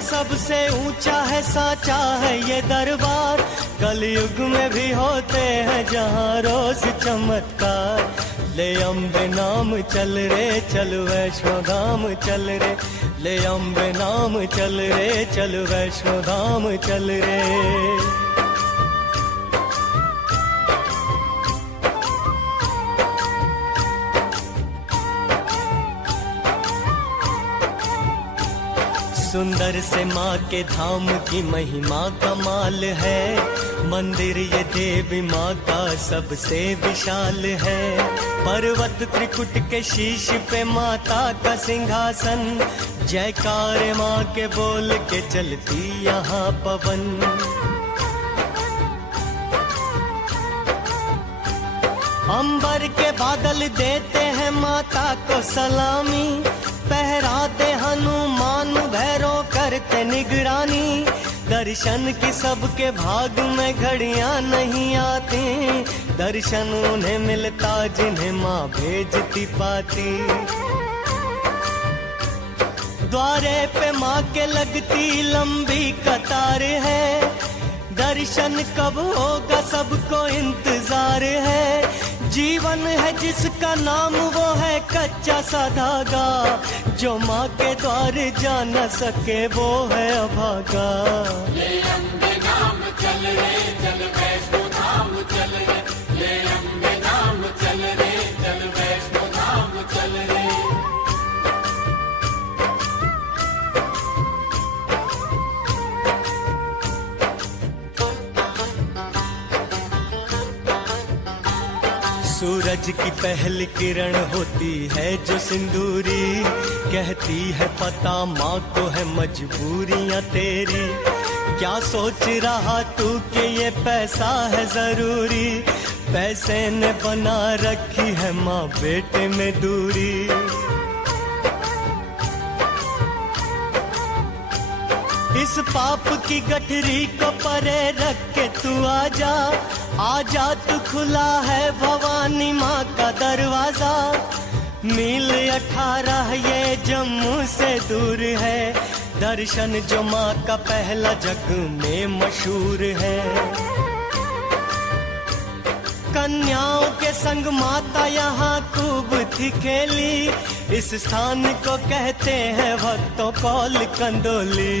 है सबसे ऊंचा है, साचा है ये दरबार। कलयुग में भी होते हैं जहाँ रोज चमत्कार। ले अम्बे नाम चल रे चल वैष्णो धाम चल रे, ले अम्बे नाम चल रे चल वैष्णो धाम चल रे। सुंदर से माँ के धाम की महिमा कमाल है। मंदिर ये देवी माँ का सबसे विशाल है। पर्वत त्रिकुट के शीश पे माता का सिंहासन। जयकार माँ के बोल के चलती यहाँ पवन। अंबर के बादल देते हैं माता को सलामी। पहराते हनुमान भैरव करते निगरानी। दर्शन की सबके भाग में घड़ियां नहीं आती। दर्शन उन्हें मिलता जिन्हें माँ भेजती पाती। द्वारे पे माँ के लगती लंबी कतार है। दर्शन कब होगा सबको इंतजार है। जीवन है जिसका नाम वो है कच्चा सा धागा। जो माँ के द्वार जा न सके वो है अभागा। ले अम्बे नाम चल रे चल वैष्णो धाम चल रे, ले अम्बे नाम चल रे चल वैष्णो धाम चल रे। सूरज की पहली किरण होती है जो सिंदूरी। कहती है पता माँ को है मजबूरियाँ तेरी। क्या सोच रहा तू कि ये पैसा है जरूरी। पैसे ने बना रखी है माँ बेटे में दूरी। इस पाप की गठरी को परे रख के तू आजा। आजा तू खुला है भवानी माँ का दरवाजा। मील 18 ये जम्मू से दूर है। दर्शन जो माँ का पहला जग में मशहूर है। कन्याओं के संग माता यहाँ खूब थी खेली। इस स्थान को कहते हैं भक्तों कौल कंदोली।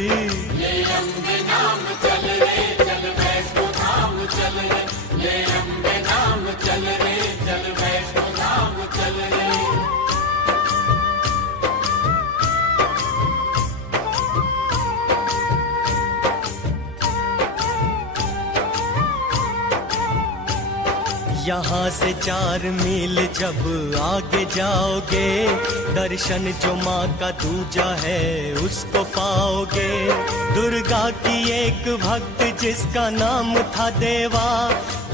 ले अम्बे नाम चल रे चल वैष्णो धाम चल रे, ले अम्बे नाम चल रे चल वैष्णो धाम चल रे। यहाँ से 4 मील जब आगे जाओगे। दर्शन जो माँ का दूजा है उसको पाओगे। दुर्गा की एक भक्त जिसका नाम था देवा।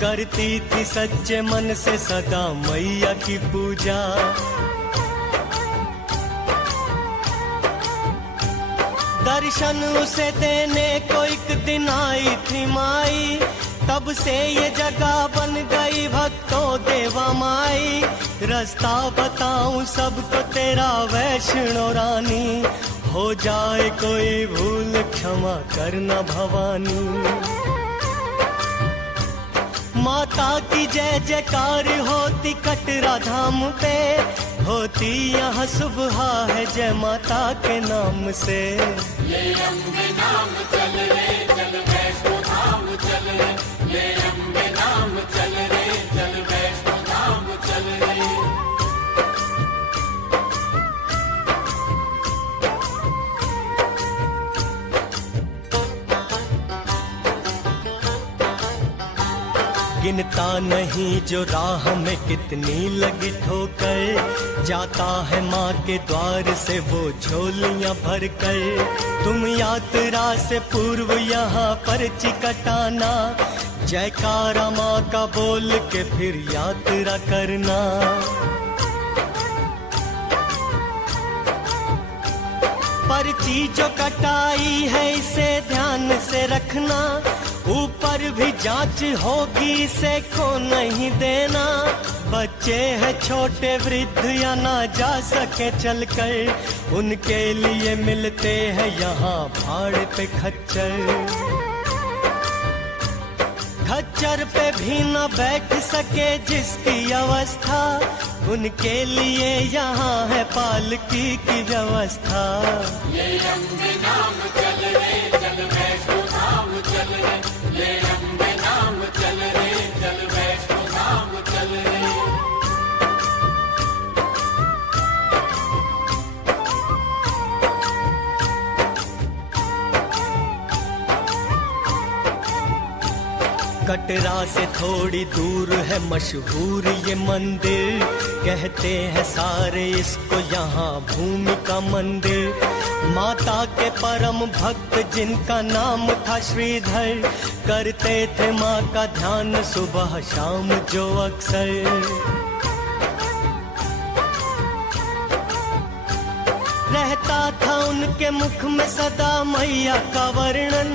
करती थी सच्चे मन से सदा मैया की पूजा। दर्शन उसे देने को एक दिन आई थी माई। तब से ये जगह बन गई भक्तों देवा माई। रास्ता बताऊं सबको तेरा वैष्णो रानी। हो जाए कोई भूल क्षमा करना भवानी। माता की जय जयकार होती कटरा धाम पे। होती यहाँ सुबह है जय माता के नाम से। ले अम्बे नाम चल रे चल वैष्णो धाम चल रे, ले अम्बे नाम चल रे चल वैष्णो धाम चल रे। गिनता नहीं जो राह में कितनी लगी ठोकर। जाता है माँ के द्वार से वो झोलियाँ भर कर। तुम यात्रा से पूर्व यहाँ पर चिकटाना। जयकारा माँ का बोल के फिर यात्रा करना। पर्ची जो कटाई है इसे ध्यान से रखना। ऊपर भी जांच होगी इसे खो नहीं देना। बच्चे हैं छोटे वृद्ध या ना जा सके चलकर, उनके लिए मिलते हैं यहाँ भाड़े पे खच्चर। खच्चर पे भी न बैठ सके जिसकी अवस्था, उनके लिए यहाँ है पालकी की व्यवस्था। ले अम्बे नाम चल रे चल वैष्णो धाम चल रे, ले अम्बे नाम चल रे चल वैष्णो धाम चल रे। कटरा से थोड़ी दूर है मशहूर ये मंदिर, कहते हैं सारे इसको यहाँ भूमिका मंदिर। माता के परम भक्त जिनका नाम था श्रीधर, करते थे माँ का ध्यान सुबह शाम जो अक्सर। रहता था उनके मुख में सदा मैया का वर्णन,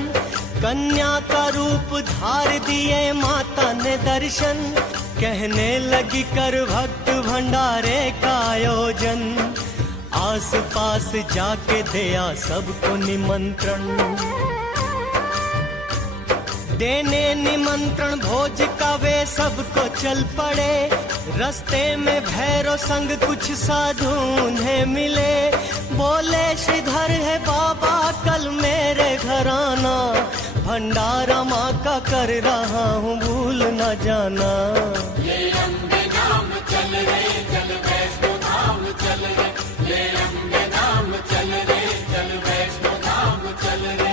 कन्या का रूप धार दिए माता ने दर्शन। कहने लगी कर भक्त भंडारे का आयोजन, आस पास जाके दिया सबको निमंत्रण। देने निमंत्रण भोज का वे सबको चल पड़े, रास्ते में भैरव संग कुछ साधु उन्हें मिले। बोले श्रीधर है बाबा कल मेरे घर आना, भंडारा माँ का कर रहा हूँ भूल न जाना। ले अम्बे नाम चल रे चल वैष्णो धाम चल रे, ले अम्बे नाम चल रे चल वैष्णो धाम चल रे।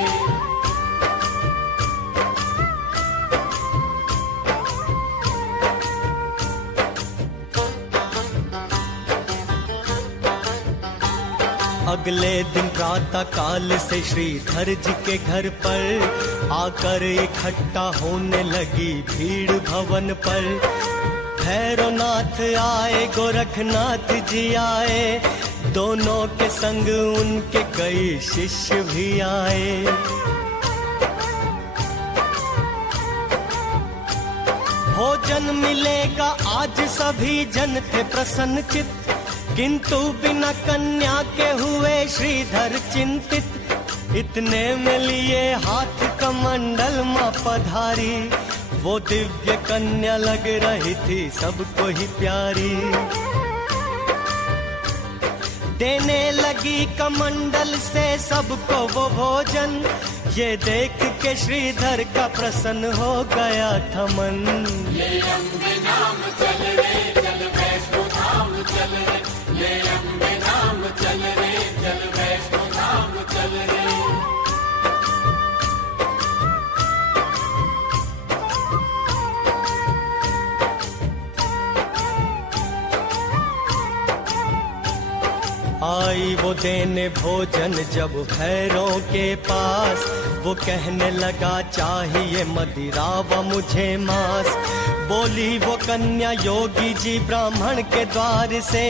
अगले दिन प्रातः काल से श्रीधर जी के घर पर आकर इकट्ठा होने लगी भीड़ भवन पर। भैरवनाथ आए गोरखनाथ जी आए, दोनों के संग उनके कई शिष्य भी आए। भोजन मिलेगा आज सभी जन थे प्रसन्न चित्त, किंतु बिना कन्या के हुए श्रीधर चिंतित। इतने में लिए हाथ कमंडल माँ पधारी, वो दिव्य कन्या लग रही थी सबको ही प्यारी। देने लगी कमंडल से सबको वो भोजन, ये देख के श्रीधर का प्रसन्न हो गया था मन। ले अम्बे नाम चल रे चल वैष्णो धाम चल रे, ले अम्बे नाम चल रे चल वैष्णो धाम चल रे। आई वो देने भोजन जब भैरव के पास, वो कहने लगा चाहिए मदिरा व मुझे मांस। बोली वो कन्या योगी जी ब्राह्मण के द्वार से,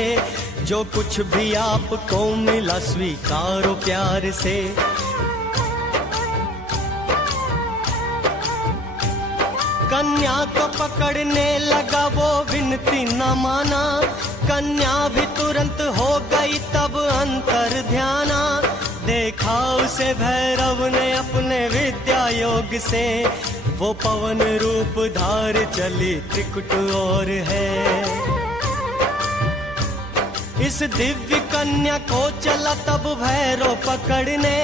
जो कुछ भी आपको मिला स्वीकारो प्यार से। कन्या को पकड़ने लगा वो विनती न माना, कन्या भी तुरंत हो गई तब अंतर ध्याना। देखा उसे भैरव ने अपने विद्या योग से, वो पवन रूप धार चली त्रिकुट और है। इस दिव्य कन्या को चला तब भैरव पकड़ने,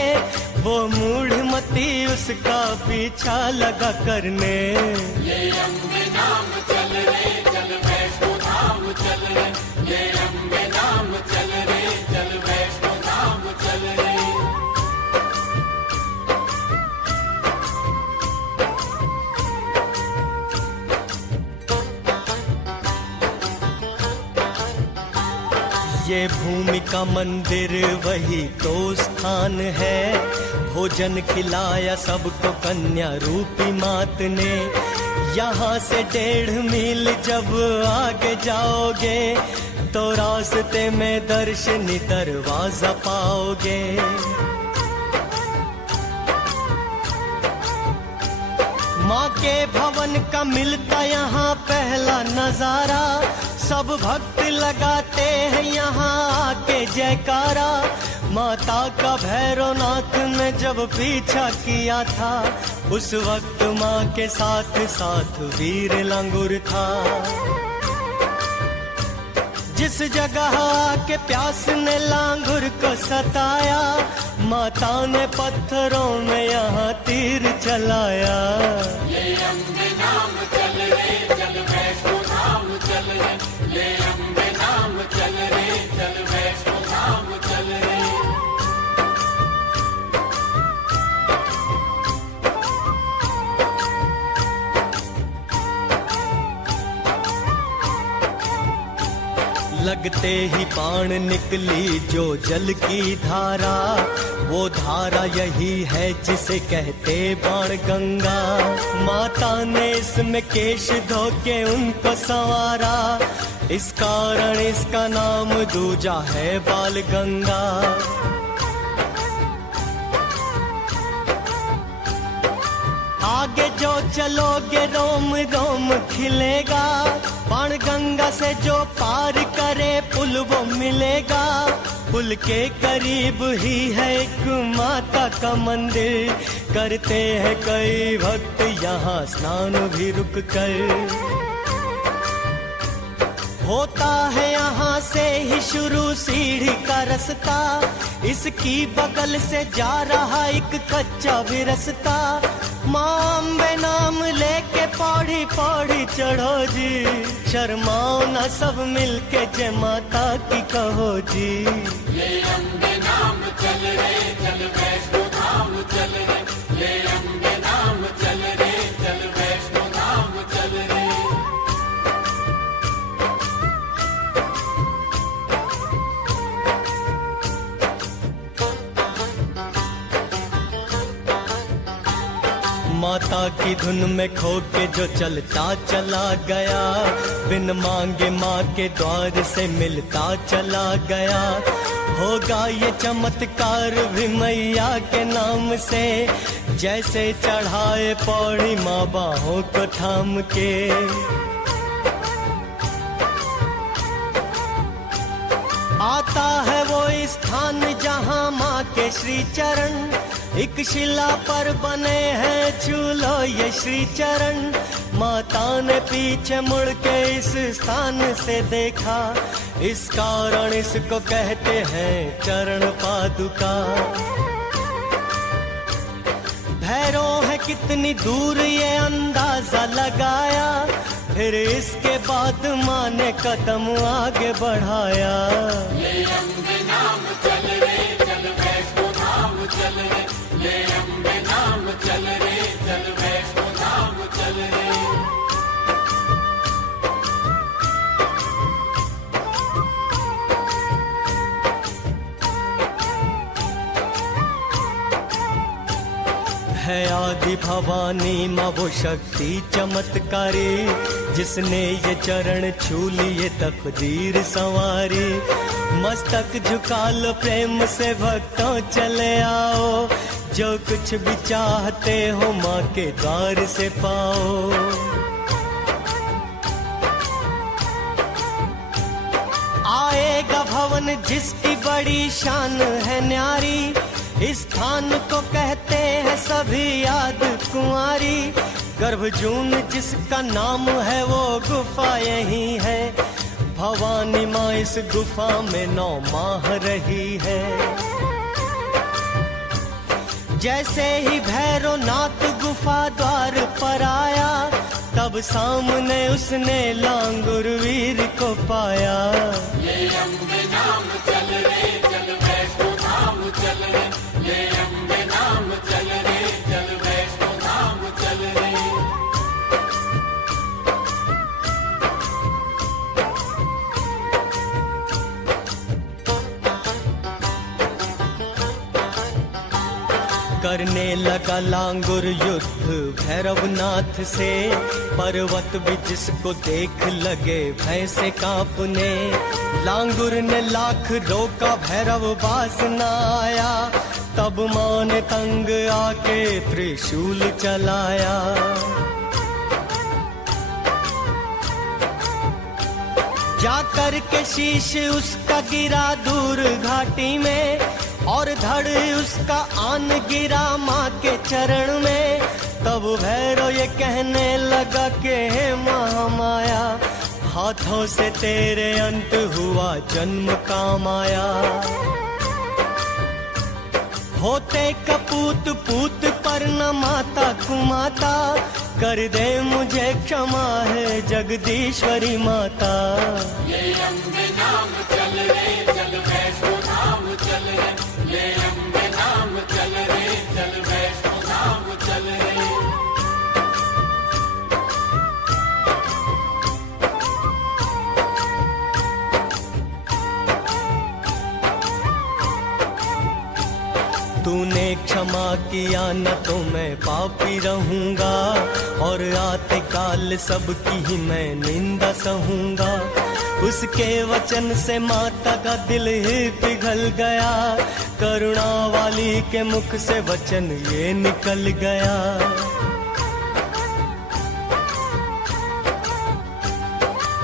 वो मूढ़मती उसका पीछा लगा करने। ले अम्बे नाम चल रे चल वैष्णो धाम चल रे, ले अम्बे नाम चल रे चल वैष्णो धाम चल रे। ये भूमि का मंदिर वही तो स्थान है, भोजन खिलाया सबको कन्या रूपी मात ने। यहाँ से 1.5 मील जब आगे जाओगे, तो रास्ते में दर्शनी दरवाजा पाओगे। माँ के भवन का मिलता यहाँ पहला नजारा, सब भक्त लगाते हैं यहाँ आके जयकारा। माता का भैरवनाथ ने जब पीछा किया था, उस वक्त माँ के साथ साथ वीर लांगुर था। जिस जगह आके प्यास ने लांगुर को सताया, माता ने पत्थरों में यहाँ तीर चलाया। ले अम्बे नाम चल रे चल वैष्णो धाम चल रे, ले अम्बे नाम चल रे चल वैष्णो धाम चल रे। लगते ही बाण निकली जो जल की धारा, वो धारा यही है जिसे कहते बाण गंगा। माता ने इसमें केश धो के उनको संवारा, इस कारण इसका नाम दूजा है बाल गंगा। आगे जो चलोगे रोम रोम खिलेगा, बाण गंगा से जो पार करे पुल वो मिलेगा। पुल के करीब ही है एक माता का मंदिर, करते हैं कई भक्त यहाँ स्नान भी रुक कर। होता है यहाँ से ही शुरू सीढ़ी का रास्ता, इसकी बगल से जा रहा एक कच्चा भी रास्ता। माँ अम्बे नाम लेके पौड़ी पौड़ी चढ़ो जी, शर्माओ ना सब मिलके जय माता की कहो जी। ले अम्बे नाम चल रे चल वैष्णो धाम चल रे, ले अम्बे नाम चल रे चल वैष्णो धाम चल रे। माता की धुन में खो के जो चलता चला गया, बिन मांगे माँ के द्वार से मिलता चला गया। होगा ये चमत्कार भी मैया के नाम से, जैसे चढ़ाए पौड़ी माँ बाहों को थाम के। आता है वो स्थान जहाँ माँ के श्री चरण, एक शिला पर बने हैं छू लो ये श्री चरण। माता ने पीछे मुड़ के इस स्थान से देखा, इस कारण इसको कहते हैं चरण पादुका। भैरव है कितनी दूर ये अंदाजा लगाया, फिर इसके बाद माँ ने कदम आगे बढ़ाया। ले अम्बे नाम चल रे चल वैष्णो धाम चल रे, ले अम्बे नाम चल रे चल वैष्णो धाम चल रे। है आदि भवानी माँ वो शक्ति चमत्कारी, जिसने ये चरण छू लिए तकदीर संवारी। मस्तक झुका लो प्रेम से भक्तों चले आओ, जो कुछ भी चाहते हो माँ के द्वार से पाओ। आएगा भवन जिसकी बड़ी शान है न्यारी, इस स्थान को कहते हैं सभी याद कुंवारी। गर्भजून जिसका नाम है वो गुफा यही है, भवानी माँ इस गुफा में 9 माह रही है। जैसे ही भैरवनाथ गुफा द्वार पर आया, तब सामने उसने लांगुर वीर को पाया। ले अम्बे नाम चल रे चल वैष्णो धाम चल रे, ले अम्बे नाम चल रे चल वैष्णो धाम चल रे। करने लगा लांगुर युद्ध भैरवनाथ से, पर्वत भी जिसको देख लगे भय से कांपने। लांगुर ने लाख रोका भैरव बास न आया, तब माँ ने तंग आके त्रिशूल चलाया। जाकर के शीश उसका गिरा दूर घाटी में, और धड़ उसका आन गिरा माँ के चरण में। तब भैरव ये कहने लगा कि हे महामाया, हाथों से तेरे अंत हुआ जन्म का माया। होते कपूत पूत पर न माता कुमाता, कर दे मुझे क्षमा है जगदीश्वरी माता। ले अम्बे नाम चल रे चल वैष्णो धाम चल रे, ले अम्बे नाम चल रे चल वैष्णो धाम चल रे। तूने क्षमा किया न तो मैं पापी रहूंगा, और आते काल सबकी ही मैं निंदा सहूंगा। उसके वचन से माता का दिल ही पिघल गया, करुणा वाली के मुख से वचन ये निकल गया।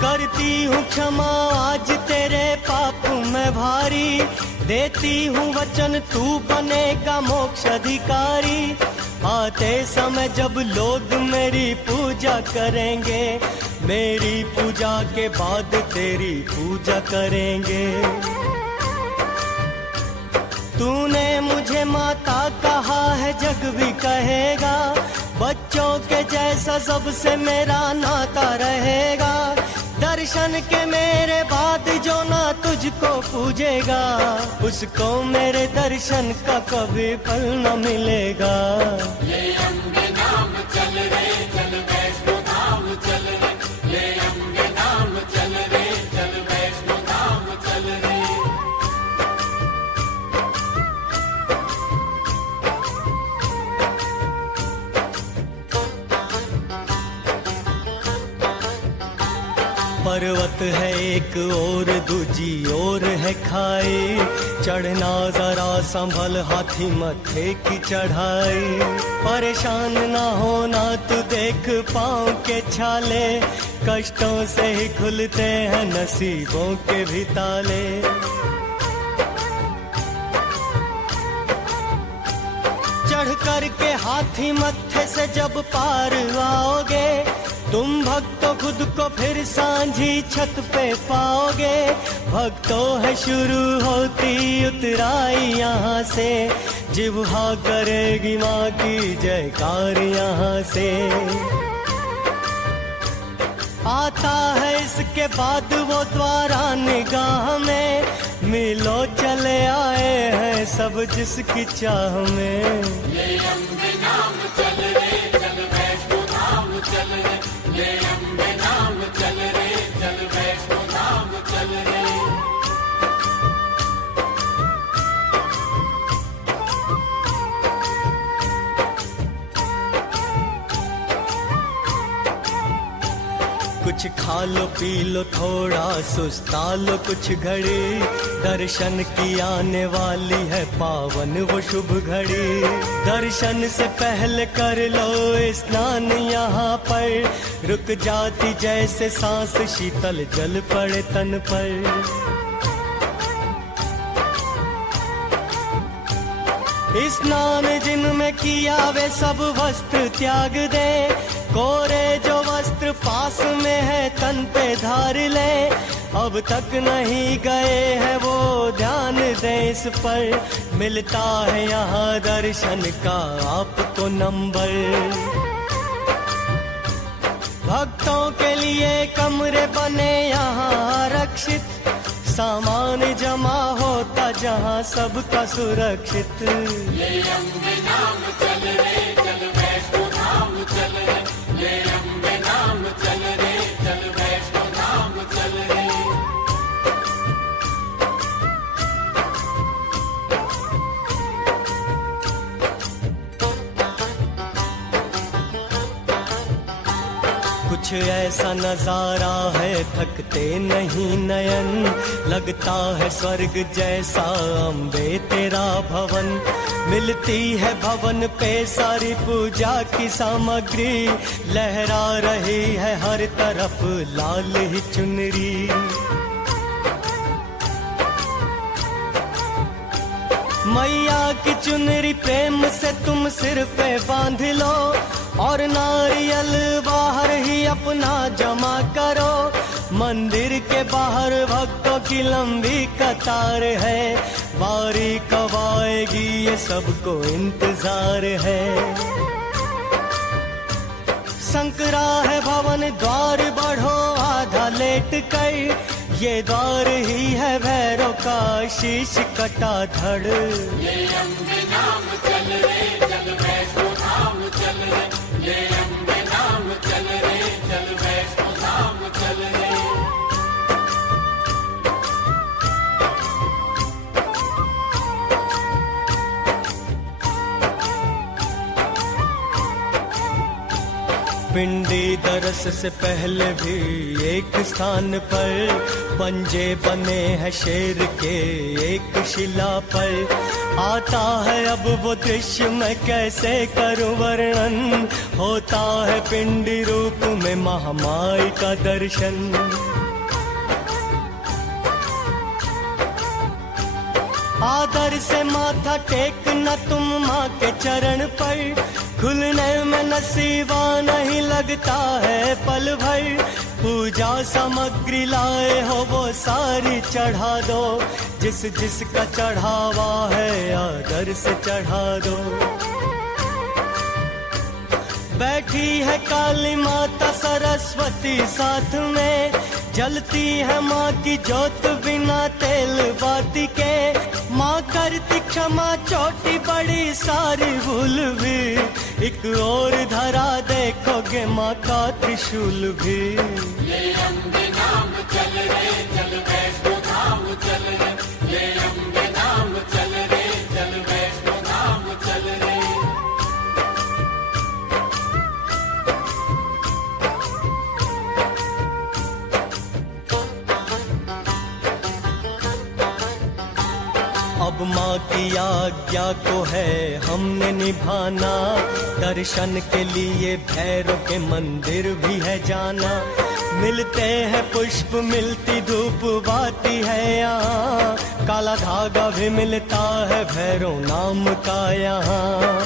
करती हूँ क्षमा आज तेरे पाप में भारी, देती हूँ वचन तू बनेगा मोक्ष अधिकारी। आते समय जब लोग मेरी पूजा करेंगे, मेरी पूजा के बाद तेरी पूजा करेंगे। तूने मुझे माता कहा है जग भी कहेगा, बच्चों के जैसा सबसे मेरा नाता रहेगा। दर्शन के मेरे बाद जो ना तुझको पूजेगा, उसको मेरे दर्शन का कभी फल न मिलेगा। ले अम्बे नाम चल रे चल वैष्णो धाम चल रे, ले अम्बे नाम चल रे चल वैष्णो धाम चल रे। पर्वत है एक और दूजी और है खाई, चढ़ना जरा संभल हाथी मत्थे की चढ़ाई। परेशान ना होना तू देख पाँव के छाले, कष्टों से ही खुलते हैं नसीबों के भी ताले। चढ़ कर के हाथी मत्थे से जब पार आओगे, तुम भक्तों खुद को फिर सांझी छत पे पाओगे। भक्तों है शुरू होती उतराई यहाँ से, जिह्वा करेगी माँ की जयकार यहाँ से। आता है इसके बाद वो द्वारा निगाह में, मिलो चले आए हैं सब जिसकी चाह में। ले अम्बे नाम चल रे चल वैष्णो धाम चल रे, ले अम्बे नाम चल रे चल वैष्णो धाम चल रे। कुछ खा लो पी लो थोड़ा सुस्ता लो कुछ घड़ी, दर्शन की आने वाली है पावन वो शुभ घड़ी। दर्शन से पहले कर लो स्नान यहाँ पर, रुक जाती जैसे सांस शीतल जल पड़े तन पर। स्नान जिनमें किया वे सब वस्त्र त्याग दे, कोरे जो वस्त्र पास में है तन पे धार ले। अब तक नहीं गए हैं वो ध्यान दे इस पर, मिलता है यहाँ दर्शन का आपको नंबर। भक्तों के लिए कमरे बने यहाँ आरक्षित, सामान जमा होता जहाँ सबका सुरक्षित। ले अम्बे नाम चल रे चल वैष्णो धाम चल रे, ले अम्बे नाम चल रे चल वैष्णो धाम चल रे। कुछ ऐसा नजारा है थकते नहीं नयन, लगता है स्वर्ग जैसा अम्बे तेरा भवन। मिलती है भवन पे सारी पूजा की सामग्री, लहरा रही है हर तरफ लाल ही चुनरी। मैया की चुनरी प्रेम से तुम सिर पे बांध लो और नारियल बाहर ही अपना जमा करो। मंदिर के बाहर भक्तों की लंबी कतार है, बारी कब आएगी ये सबको इंतजार है। संकरा है भवन द्वार बढ़ो आधा लेट कर, ये द्वार ही है भैरव का शीश कटा धड़। ले अम्बे नाम चल रे चल वैष्णो धाम चल रे, ले अम्बे नाम चल रे चल वैष्णो धाम चल रे। पिंडी दरस से पहले भी एक स्थान पर पंजे बने हैं शेर के एक शिला पर। आता है अब वो दृश्य मैं कैसे करूं वर्णन, होता है पिंडी रूप में महामाई का दर्शन। आदर से माथा टेकना तुम माँ के चरण पर, खुलने में नसीबा नहीं लगता है पल भर। पूजा सामग्री लाए हो वो सारी चढ़ा दो, जिस जिसका चढ़ावा है आदर से चढ़ा दो। बैठी है काली माता सरस्वती साथ में, जलती है माँ की जोत बिना तेल बाती के। माँ करती क्षमा छोटी बड़ी सारी भूल भी, एक और धरा देखोगे माँ का त्रिशूल भी। ले अम्बे नाम चल रे चल वैष्णो धाम चल रे, ले अम्बे नाम चल रे चल वैष्णो धाम चल रे। अब माँ की आज्ञा को है हमने निभाना, दर्शन के लिए भैरव के मंदिर भी है जाना। मिलते हैं पुष्प मिलती धूप बाती है यहाँ, काला धागा भी मिलता है भैरव नाम का यहाँ।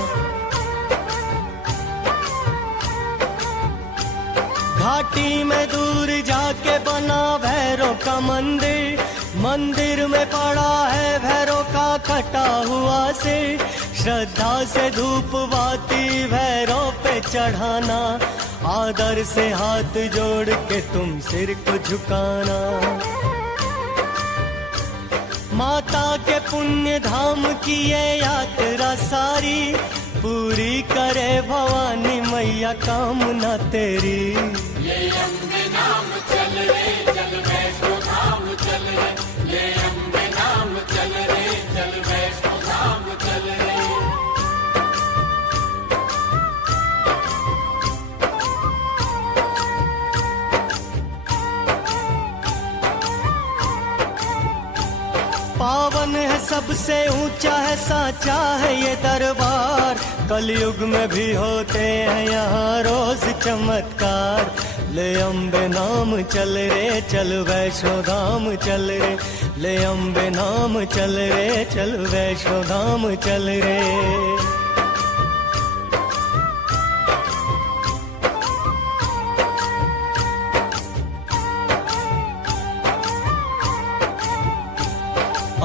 घाटी में दूर जाके बना भैरव का मंदिर, मंदिर में पड़ा है भैरव का कटा हुआ सिर। श्रद्धा से धूप बाती भैरव पे चढ़ाना, आदर से हाथ जोड़ के तुम सिर को झुकाना। माता के पुण्य धाम की ये यात्रा सारी, पूरी करे भवानी मैया कामना तेरी। ले अम्बे नाम चल रे चल वैष्णो धाम चल रे, ले अम्बे नाम चल रे चल वैष्णो धाम चल रे। पावन है सबसे ऊंचा है साचा है ये दरबार, कलयुग में भी होते हैं यहाँ रोज चमत्कार। ले अम्बे नाम चल रे चल वैष्णो धाम चल रे, ले अम्बे नाम चल रे चल वैष्णो धाम चल रे।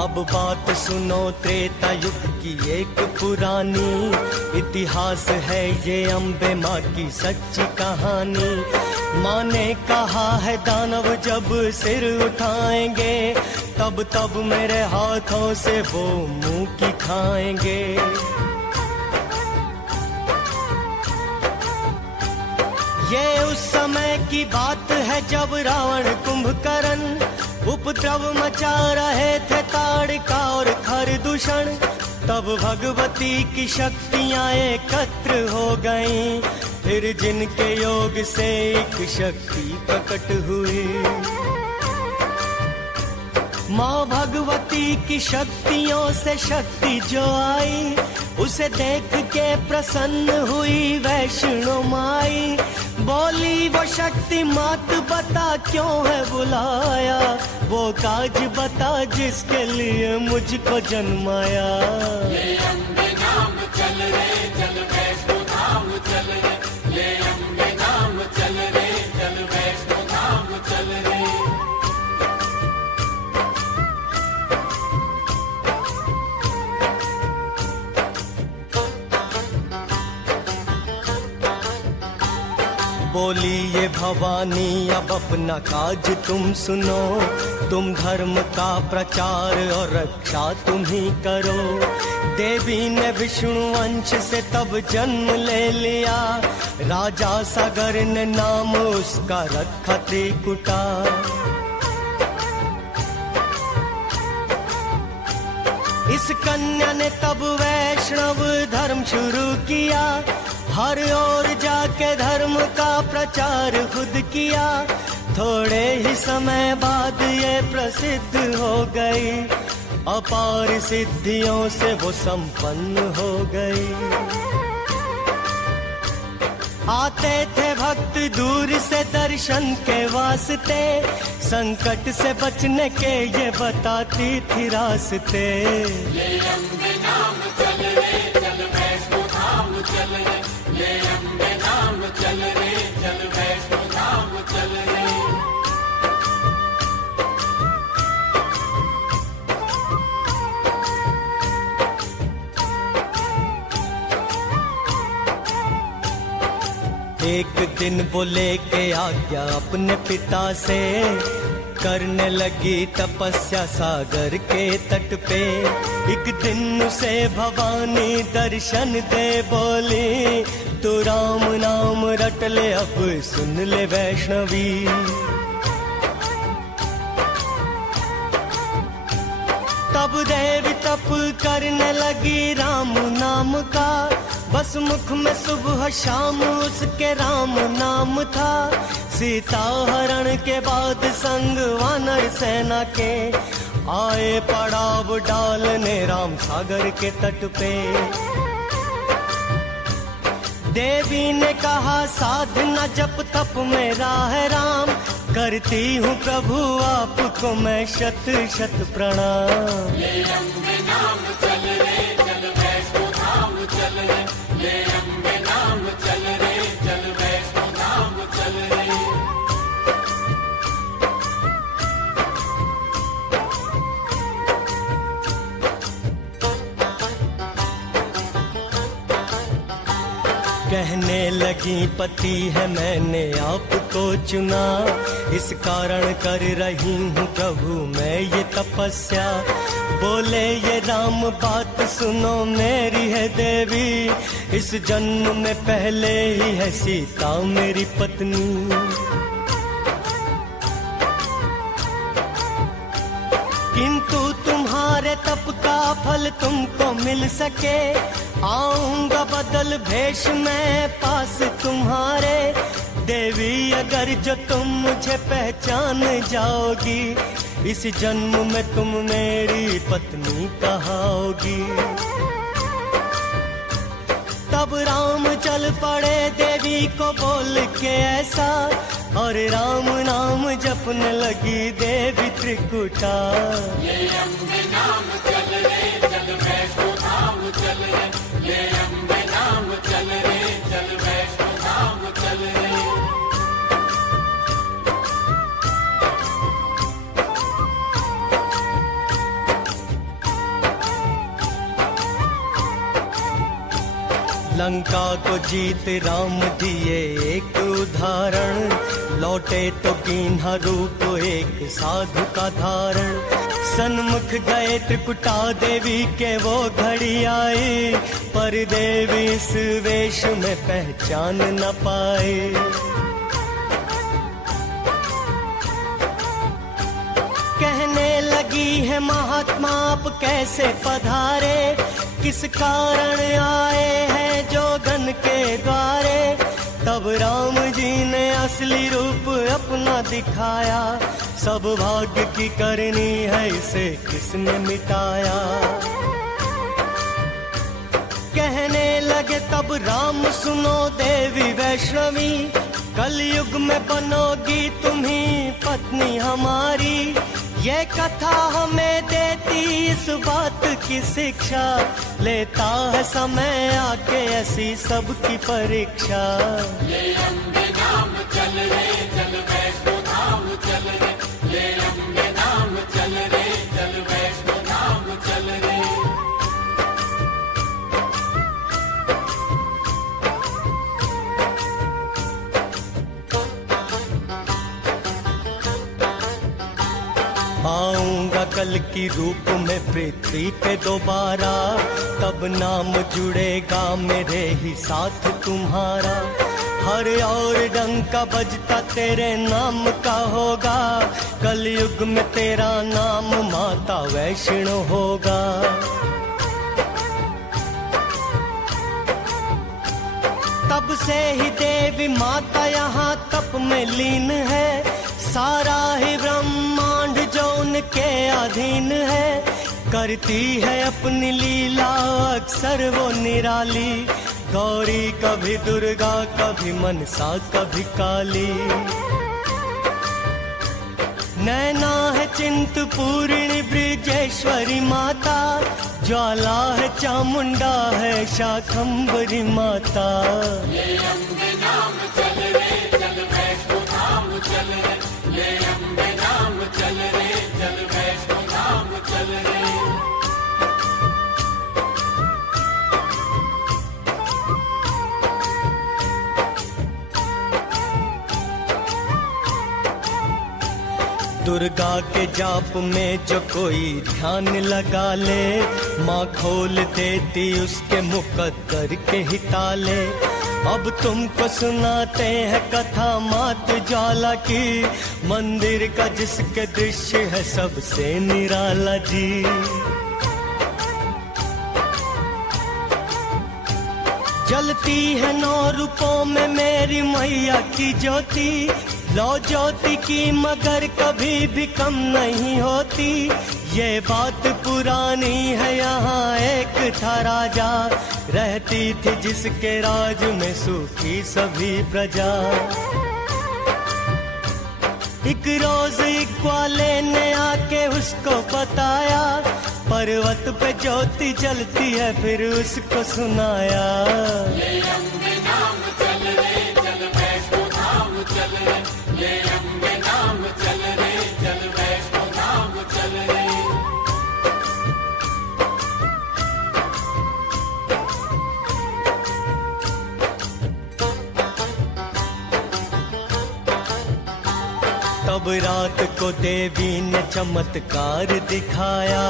अब बात सुनो त्रेता युग की एक पुरानी, इतिहास है ये अम्बे माँ की सच्ची कहानी। माँ ने कहा है दानव जब सिर उठाएंगे, तब तब मेरे हाथों से वो मुंह की खाएंगे। ये उस समय की बात है जब रावण कुंभकर्ण उपद्रव मचा रहे थे ताड़का और खरदूषण। तब भगवती की शक्तियां एकत्र हो गईं, फिर जिनके योग से एक शक्ति प्रकट हुई। माँ भगवती की शक्तियों से शक्ति जो आई, उसे देख के प्रसन्न हुई वैष्णो माई। बोली वो शक्ति सती मात बता क्यों है बुलाया, वो काज बता जिसके लिए मुझको जन्माया। ले अम्बे नाम चल रे चल वैष्णो धाम चल रे, ले अम्बे नाम चल रे चल वैष्णो धाम चल रे। बोली ये भवानी अब अपना काज तुम सुनो, तुम धर्म का प्रचार और रक्षा तुम ही करो। देवी ने विष्णु वंश से तब जन्म ले लिया, राजा सागर ने नाम उसका रखा त्रिकुटा। इस कन्या ने तब वैष्णव धर्म शुरू किया, हर ओर जाके धर्म का प्रचार खुद किया। थोड़े ही समय बाद ये प्रसिद्ध हो गई, अपार सिद्धियों से वो संपन्न हो गई। आते थे भक्त दूर से दर्शन के वास्ते, संकट से बचने के ये बताती थी रास्ते। ले अम्बे नाम चल रे चल वैष्णो धाम चल रे, ले अम्बे नाम चल रे चल वैष्णो धाम चल रे। एक दिन वो लेके आज्ञा अपने पिता से, करने लगी तपस्या सागर के तट पे। एक दिन उसे भवानी दर्शन दे बोली, तू राम नाम रट ले अब सुन ले वैष्णवी। तब देवी तप करने लगी राम नाम का, बस मुख में सुबह शाम उसके राम नाम था। सीता हरण के बाद संग वानर सेना के, आए पड़ाव डालने राम सागर के तट पे। देवी ने कहा साधना जप तप मेरा है राम, करती हूँ प्रभु आपको मैं शत शत प्रणाम। ले अम्बे नाम चल रे चल वैष्णो धाम चल रे, ले अम्बे नाम चल रे चल वैष्णो धाम चल रे। कहने लगी पति है मैंने आपको चुना, इस कारण कर रही हूँ प्रभु मैं ये तपस्या। बोले ये राम बात सुनो मेरी है देवी, इस जन्म में पहले ही है सीता मेरी पत्नी। किंतु तुम्हारे तप का फल तुमको मिल सके, आऊंगा बदल भेष में पास तुम्हारे। देवी अगर जो तुम मुझे पहचान जाओगी, इस जन्म में तुम मेरी पत्नी कहाओगी। तब राम चल पड़े देवी को बोल के ऐसा, और राम नाम जपने लगी देवी त्रिकुटा। ले अम्बे नाम चल रे चल वैष्णो धाम चल रे, ले अम्बे नाम चल रे चल वैष्णो धाम चल रे। लंका को जीत राम दिए एक उदाहरण, लौटे तो कीन्हा रूप एक साधु का धारण। सन्मुख गए त्रिकुटा देवी के वो घड़ी आई, पर देवी इस वेश में पहचान न पाए। कहने लगी है महात्मा आप कैसे पधारे, किस कारण आए हैं जोगन के द्वारे। तब राम जी ने असली रूप अपना दिखाया, सब भाग्य की करनी है इसे किसने मिटाया। कहने लगे तब राम सुनो देवी वैष्णवी, कलयुग में बनोगी तुम्ही पत्नी हमारी। ये कथा हमें देती इस बात की शिक्षा, लेता है समय आके ऐसी सबकी परीक्षा। ले अम्बे नाम चल रे चल वैष्णो धाम चल रे, ले अम्बे नाम चल रे चल वैष्णो धाम चल रे। आऊंगा कल की रूप में पृथ्वी पे दोबारा, तब नाम जुड़ेगा मेरे ही साथ तुम्हारा। हर और डंका बजता तेरे नाम का होगा, कलयुग में तेरा नाम माता वैष्णो होगा। तब से ही देवी माता यहाँ तप में लीन है, सारा ही ब्रह्मांड जो उनके अधीन है। करती है अपनी लीला अक्सर वो निराली, गौरी कभी दुर्गा कभी मनसा कभी काली। नैना है चिंतपूर्णी ब्रजेश्वरी माता, ज्वाला है चामुंडा है शाकंभरी माता। ले अम्बे नाम चल रे चल वैष्णो धाम चल रे, ले अम्बे नाम चल रे चल वैष्णो धाम चल रे। दुर्गा के जाप में जो कोई ध्यान लगा ले, माँ खोल देती उसके मुकद्दर के ही ताले। अब तुमको सुनाते हैं कथा मात ज्वाला की, मंदिर का जिसके दृश्य है सबसे निराला जी। जलती है 9 रूपों में मेरी मैया की ज्योति, लो ज्योति की मगर कभी भी कम नहीं होती। ये बात पुरानी है यहाँ एक था राजा, रहती थी जिसके राज में सुखी सभी प्रजा। एक रोज इक्वाले ने आके उसको बताया, पर्वत पे ज्योति जलती है फिर उसको सुनाया। ले अम्बे नाम चल रे चल वैष्णो धाम चल रे, ले अम्बे नाम चल रे चल वैष्णो धाम चल रे। तब रात को देवी ने चमत्कार दिखाया,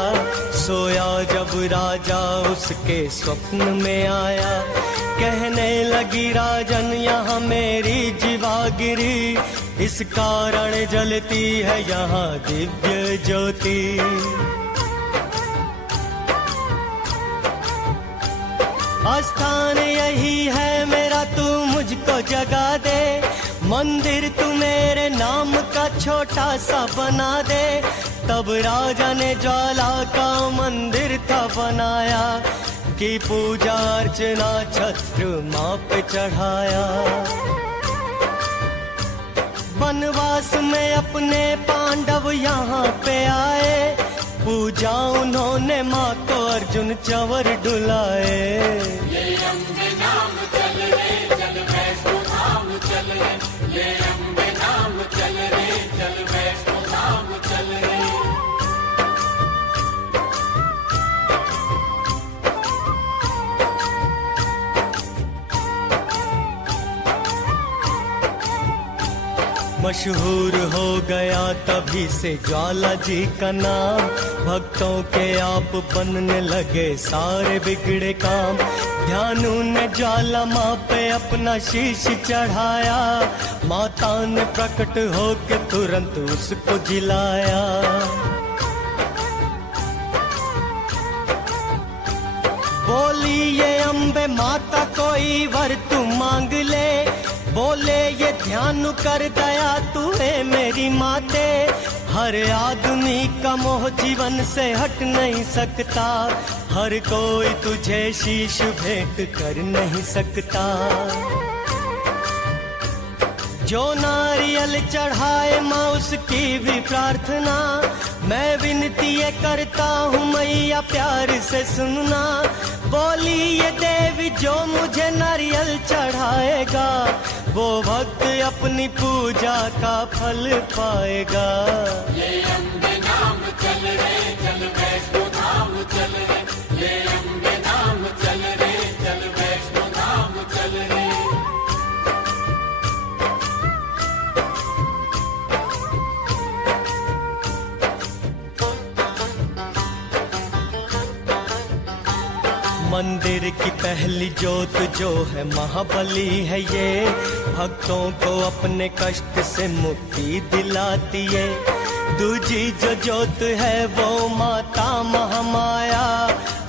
सोया जब राजा उसके स्वप्न में आया। कहने लगी राजन यहाँ मेरी जीवा गिरी, इस कारण जलती है यहाँ दिव्य ज्योति। स्थान यही है मेरा, तू मुझको जगा दे। मंदिर तू मेरे नाम का छोटा सा बना दे। तब राजा ने ज्वाला का मंदिर था बनाया, की पूजा अर्चना छत्र माँ पे चढ़ाया। वनवास में अपने पांडव यहाँ पे आए, पूजा उन्होंने माँ को अर्जुन चंवर डुलाए। ले अम्बे नाम चल रे चल वैष्णो धाम चल रे, ले अम्बे नाम चल रे चल वैष्णो धाम चल रे। मशहूर हो गया तभी से ज्वाला जी का नाम, भक्तों के आप बनने लगे सारे बिगड़े काम। ध्यानु ने ज्वाला माँ पे अपना शीश चढ़ाया, माता ने प्रकट होके तुरंत उसको जिलाया। बोली ये अम्बे माता कोई वर तू मांग ले, बोले ये ध्यान कर दया तू है मेरी माते। हर आदमी का मोह जीवन से हट नहीं सकता, हर कोई तुझे शीश भेंट कर नहीं सकता। जो नारियल चढ़ाए माँ उसकी भी प्रार्थना, मैं विनती ये करता हूँ मैया प्यार से सुनना। बोली ये देवी जो मुझे नारियल चढ़ाएगा, वो भक्त अपनी पूजा का फल पाएगा। ले अम्बे नाम चल रे चल वैष्णो धाम चल रे, ले अम्बे नाम चल रे चल वैष्णो धाम चल रे। मंदिर की पहली जोत जो है महाबली है ये, भक्तों को अपने कष्ट से मुक्ति दिलाती है। दूजी जो जोत है वो माता महामाया,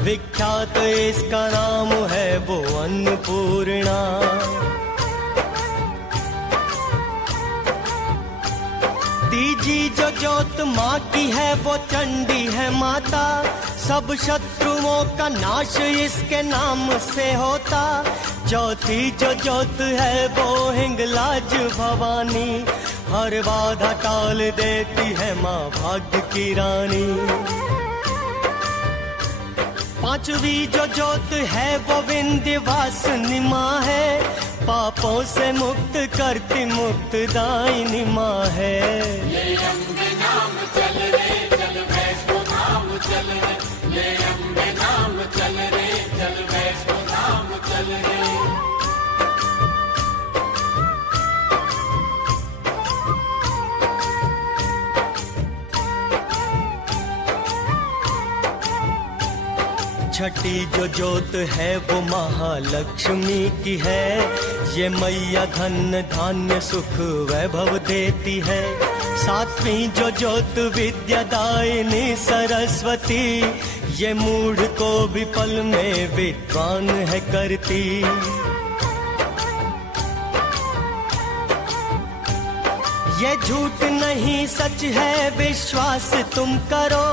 विख्यात इसका नाम है वो अन्नपूर्णा। तीजी जो जोत माँ की है वो चंडी है माता, सब शत्रुओं का नाश इसके नाम से होता। चौथी जो जोत है वो हिंगलाज भवानी, हर बाधा टाल देती है माँ भाग्य की रानी। पांचवी जो जोत है वो विंध्यवासिनी माँ है, पापों से मुक्त करती मुक्तदायिनी माँ है। ले अम्बे नाम चल रे चल वैष्णो धाम चल रे, ले अम्बे नाम चल रे चल वैष्णो धाम चल रे। छठी जो जोत है वो महालक्ष्मी की है, ये मैया धन धान्य सुख वैभव देती है। सातवीं जो जोत विद्यादायिनी सरस्वती, ये मूढ़ को भी पल में विद्वान है करती। ये झूठ नहीं सच है विश्वास तुम करो,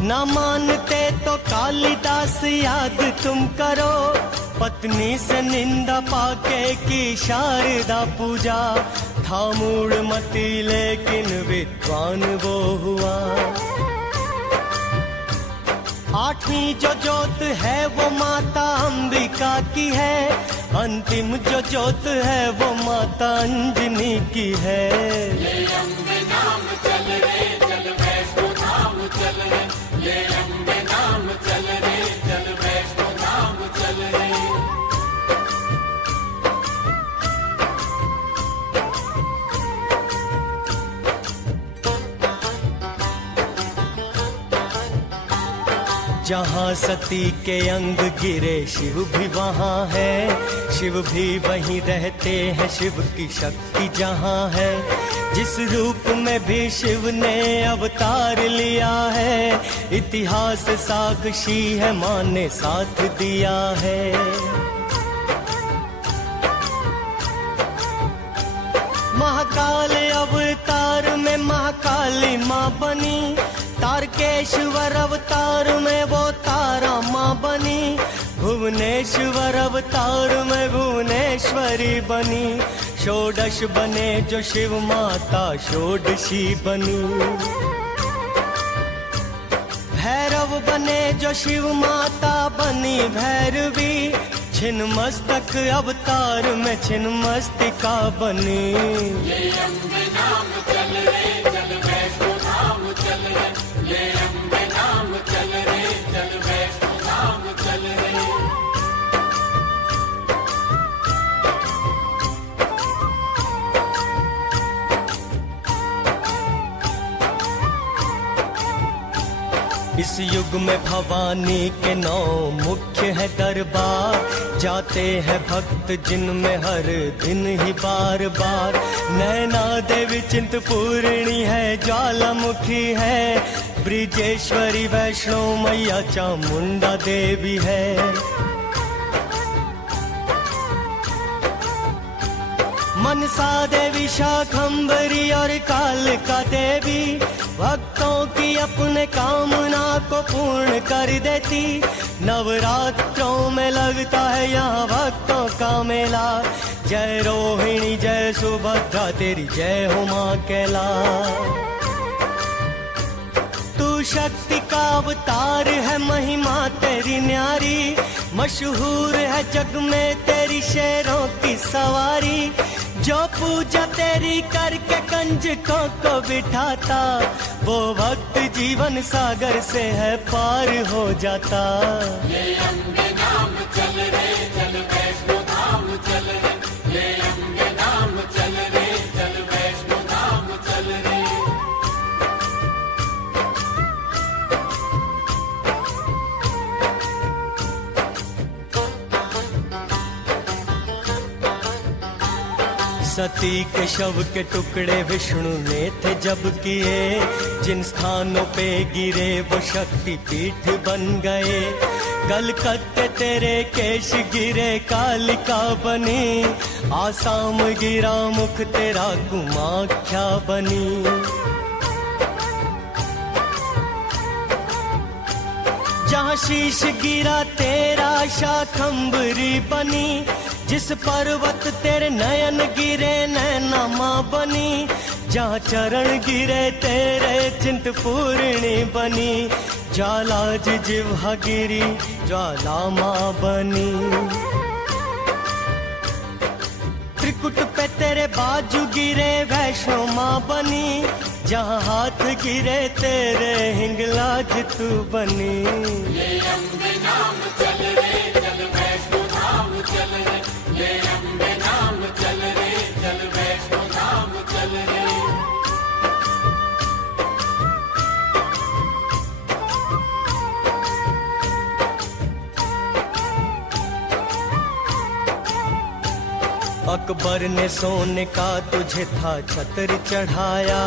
न मानते तो कालिदास याद तुम करो। पत्नी से निंदा पाके की शारदा पूजा, था मूढ़ मती लेकिन विद्वान वो हुआ। आठवीं जो जोत है वो माता अंबिका की है, अंतिम जो जोत है वो माता अंजनी की है। ले अम्बे नाम चल रे चल वैष्णो धाम चल रे, ले अम्बे नाम चल रे चल वैष्णो धाम चल रे। जहाँ सती के अंग गिरे शिव भी वहाँ है, शिव भी वहीं रहते हैं, शिव की शक्ति जहाँ है। जिस रूप में भी शिव ने अवतार लिया है, इतिहास साक्षी है माँ ने साथ दिया है। महाकाल अवतार में महाकाली माँ बनी, तारकेश्वर अवतार में वो तारा माँ बनी, भुवनेश्वर अवतार में भुवनेश्वरी बनी। षोडश बने जो शिव माता षोडशी बनी, भैरव बने जो शिव माता बनी भैरवी, छिन्नमस्तक अवतार में छिन्नमस्तिका बनी। ले अम्बे नाम चल रे चल वैष्णो धाम चल रे, ले अम्बे नाम चल रे चल वैष्णो धाम चल रे। इस युग में भवानी के 9 मुख्य है दरबार, जाते हैं भक्त जिनमें हर दिन ही बार बार। नैना देवी चिंतपूर्णी है, ज्वालामुखी है, ब्रिजेश्वरी वैष्णो मैया चामुंडा देवी है। मनसा देवी शाकंभरी और कालिका देवी, भक्तों की अपने कामना को पूर्ण कर देती। नवरात्रों में लगता है यहाँ भक्तों का मेला, जय रोहिणी जय सुभद्रा तेरी जय हो माँ कैलाश। तू शक्ति का अवतार है महिमा तेरी न्यारी, मशहूर है जग में तेरी शेरों की सवारी। जो पूजा तेरी करके कंजकों को बिठाता, वो भक्त जीवन सागर से है पार हो जाता। ले अम्बे नाम चल रे चल वैष्णो धाम चल रे, ले अम्बे नाम चल रे चल वैष्णो धाम चल रे। सती के शव के टुकड़े विष्णु ने थे जब किए, जिन स्थानों पे गिरे वो शक्ति पीठ बन गए। कलकत्ते तेरे केश गिरे कालिका बनी, आसाम गिरा मुख तेरा कुमाख्या बनी। जहाँ शीश गिरा तेरा शाखंबरी बनी, जिस पर्वत तेरे नयन गिरे नैना माँ बनी। जहाँ चरण गिरे तेरे चिंतपूर्णी बनी, ज्वाला जिह्वा गिरी ज्वाला माँ बनी। त्रिकुट पे तेरे बाजू गिरे वैष्णो माँ बनी, जहाँ हाथ गिरे तेरे हिंगलाज तू बनी। ले अम्बे नाम चल रे चल वैष्णो धाम चल रे, ले अम्बे नाम चल रे चल वैष्णो धाम चल रे। अकबर ने सोने का तुझे था छत्र चढ़ाया,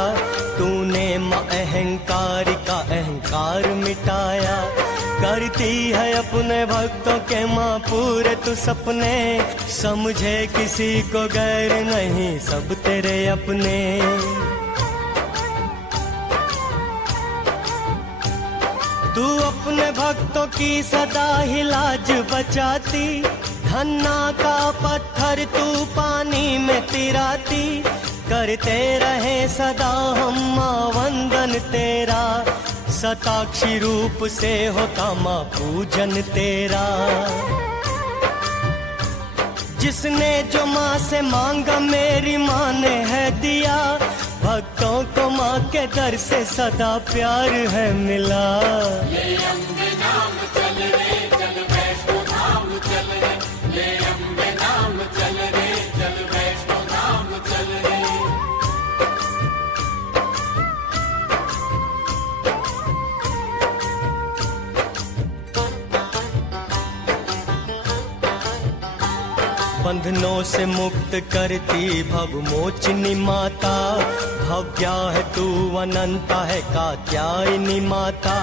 तूने माँ अहंकारी का अहंकार मिटाया। करती है अपने भक्तों के माँ पूरे तू सपने, समझे किसी को गैर नहीं सब तेरे अपने। तू अपने भक्तों की सदा ही लाज बचाती, धन्ना का पत्थर तू पानी में तिराती। करते रहे सदा हम माँ वंदन तेरा, सताक्षी रूप से होता माँ पूजन तेरा। जिसने जो माँ से मांगा मेरी माँ ने है दिया, भक्तों को माँ के दर से सदा प्यार है मिला। ले अम्बे नाम चल रे चल वैष्णो धाम चल रे, ले अम्बे नाम चल रे चल वैष्णो धाम चल रे। बंधनों से मुक्त करती भव मोचनी माता, भव्या है तू अनंता है कात्यायनी माता।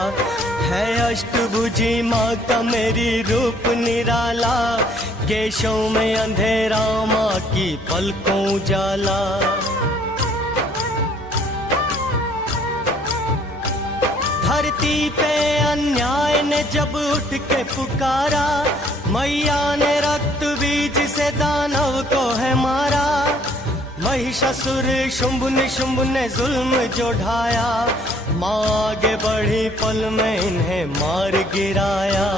है अष्टभुजी माँ का मेरी रूप निराला, केशों में अंधेरा माँ की पलकों उजाला। धरती पे अन्याय ने जब उठ के पुकारा, मैया ने रक्त बीज से दानव को है मारा। महिषासुर शुंभ निशुंभ ने जुल्म जो ढाया, माँ आगे बढ़ी पल में इन्हें मार गिराया।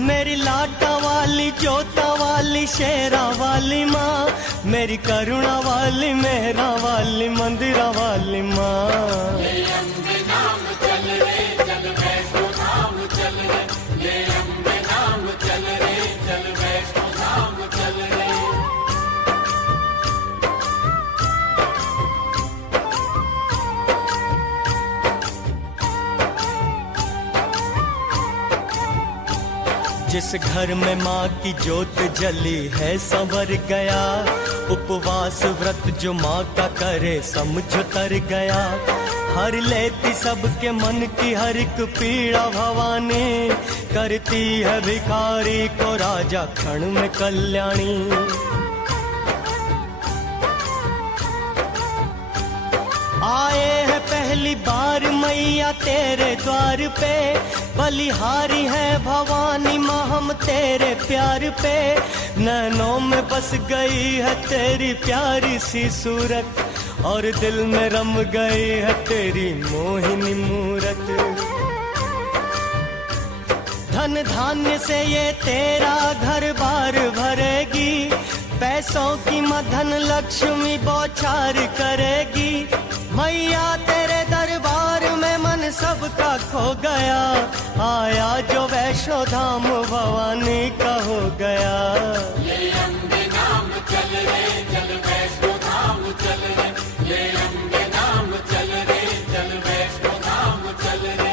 मेरी लाटा वाली जोता वाली शेरा वाली माँ, मेरी करुणा वाली मेहरा वाली मंदिरा वाली माँ। ले अम्बे नाम चल रे चल वैष्णो धाम चल रे, ले अम्बे नाम चल रे चल वैष्णो धाम चल रे। जिस घर में माँ की ज्योत जली है संवर गया, उपवास व्रत जो माँ का करे समझ तर गया। हर लेती सबके मन की हर एक पीड़ा भवानी, करती है भिखारी को राजा क्षण में कल्याणी। आए हैं पहले पहली बार मैया तेरे द्वार पे, बलिहारी है भवानी माँ हम तेरे प्यार पे। नैनों में बस गई है तेरी प्यारी सी सूरत, और दिल में रम गई है तेरी मोहिनी मूरत। धन धान्य से ये तेरा घर बार भरेगी, पैसों की मधन लक्ष्मी बौछार करेगी। मैया तेरे दरबार में मन सबका खो गया, आया जो वैष्णो धाम भवानी का हो गया। ले अम्बे नाम चल रे चल वैष्णो धाम चल रे, ले अम्बे नाम चल रे चल वैष्णो धाम चल रे।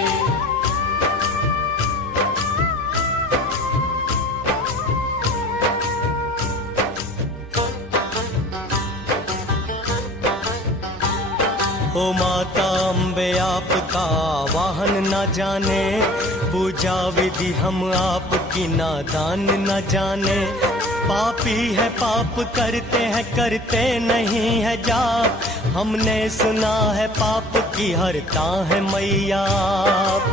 ओ माता अम्बे आपका वाहन न जाने, पूजा विधि हम आपकी नादान न जाने। पापी है पाप करते हैं करते नहीं है जाप, हमने सुना है पाप की हरता है मैया आप।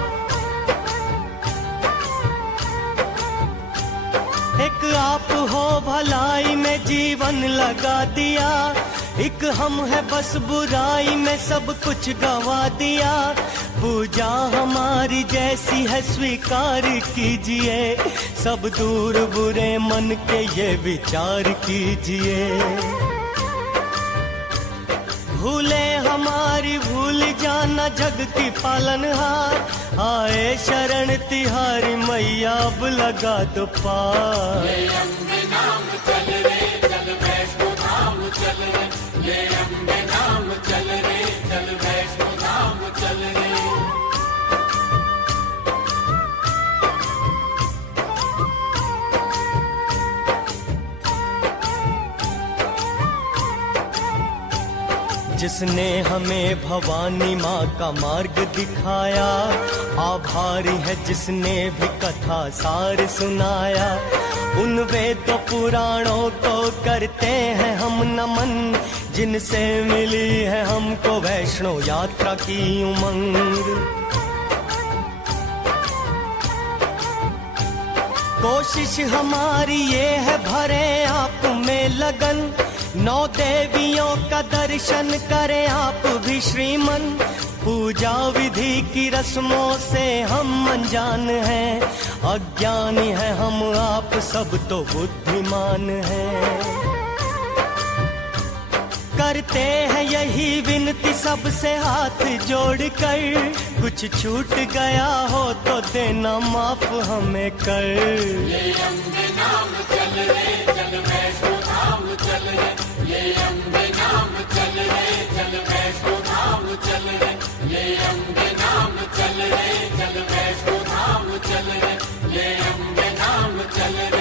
एक आप हो भलाई में जीवन लगा दिया, एक हम है बस बुराई में सब कुछ गवा दिया। पूजा हमारी जैसी है स्वीकार कीजिए, सब दूर बुरे मन के ये विचार कीजिए। भूले हमारी भूल जाना जग की पालनहार, आए शरण तिहारी मैया अब लगा दो पार। ले अम्बे नाम चल रे चल वैष्णो धाम चल रे, ले अम्बे नाम चल रे चल वैष्णो धाम चल रे। जिसने हमें भवानी माँ का मार्ग दिखाया, आभारी है जिसने भी कथा सार सुनाया। उन वेद पुराणों को करते हैं हम नमन, जिनसे मिली है हमको वैष्णो यात्रा की उमंग। कोशिश हमारी ये है भरे आप में लगन, 9 देवियों का दर्शन करें आप भी श्रीमन। पूजा विधि की रस्मों से हम अनजान हैं, अज्ञानी है हम आप सब तो बुद्धिमान हैं। करते हैं यही विनती सबसे हाथ जोड़कर, कुछ छूट गया हो तो देना माफ हमें कर। ले अम्बे नाम चल रे चल वैष्णो धाम चल रे, ले अम्बे नाम चल रे चल वैष्णो धाम चल रे, ले अम्बे नाम चल रे चल वैष्णो धाम चल रे, ले अम्बे नाम चल रे।